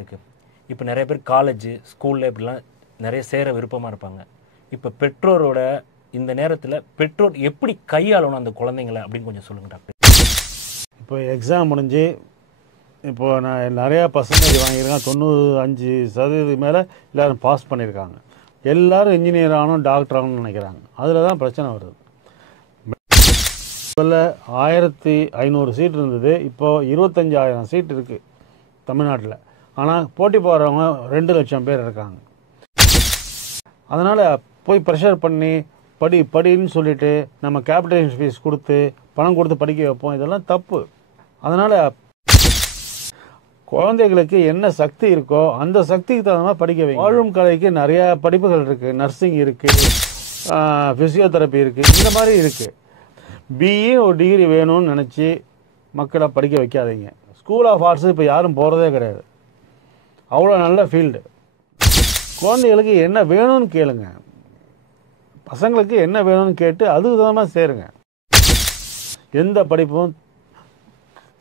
இருக்கு. இப்போ நிறைய பேர் காலேஜ், ஸ்கூல்ல இப்படிலாம் நிறைய சேர விருப்பமா இருப்பாங்க. இப்போ பெற்றோரோட இந்த நேரத்தில் பெற்றோர் எப்படி கையாளணும் அந்த குழந்தைங்களை அப்படின்னு கொஞ்சம் சொல்லுங்க டாக்டர். இப்போ எக்ஸாம் முடிஞ்சு இப்போது நான் நிறையா பர்சன்டேஜ் வாங்கியிருக்கேன். 95% மேலே எல்லோரும் பாஸ் பண்ணியிருக்காங்க. எல்லோரும் இன்ஜினியர் ஆகணும், டாக்டர் ஆகணும்னு நினைக்கிறாங்க. அதில் தான் பிரச்சனை வருது. முதல்ல 1500 சீட் இருந்தது, இப்போது 25,000 சீட் இருக்குது தமிழ்நாட்டில். ஆனால் போட்டி போடுறவங்க 2 லட்சம் பேர் இருக்காங்க. அதனால் போய் ப்ரெஷர் பண்ணி படின்னு சொல்லிவிட்டு நம்ம கேபிட்டேஷன் ஃபீஸ் கொடுத்து பணம் கொடுத்து படிக்க வைப்போம். இதெல்லாம் தப்பு. அதனால் குழந்தைகளுக்கு என்ன சக்தி இருக்கோ அந்த சக்திக்கு தகுந்த மாதிரி படிக்க வைங்க. வாழும் கலைக்கு நிறையா படிப்புகள் இருக்குது. நர்சிங் இருக்குது, ஃபிசியோதெரப்பி இருக்குது, இந்த மாதிரி இருக்குது. பிஇ ஒரு டிகிரி வேணும்னு நினச்சி மக்களை படிக்க வைக்காதீங்க. ஸ்கூல் ஆஃப் ஆர்ட்ஸு இப்போ யாரும் போகிறதே கிடையாது. அவ்வளோ நல்ல ஃபீல்டு. குழந்தைகளுக்கு என்ன வேணும்னு கேளுங்க. பசங்களுக்கு என்ன வேணும்னு கேட்டு அதுக்கு தகுந்த மாதிரி சேருங்க. எந்த படிப்பும்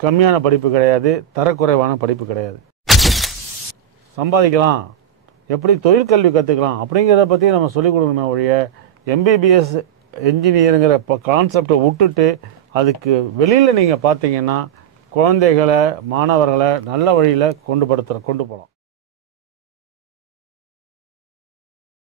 கம்மியான படிப்பு கிடையாது, தரக்குறைவான படிப்பு கிடையாது. சம்பாதிக்கலாம், எப்படி தொழிற்கல்வி கற்றுக்கலாம் அப்படிங்கிறத பற்றி நம்ம சொல்லிக் கொடுக்கணும் ஒழிய எம்பிபிஎஸ் என்ஜினியருங்கிற கான்செப்டை விட்டுட்டு அதுக்கு வெளியில் நீங்கள் பார்த்தீங்கன்னா குழந்தைகளை, மாணவர்களை நல்ல வழியில் கொண்டு போகலாம்.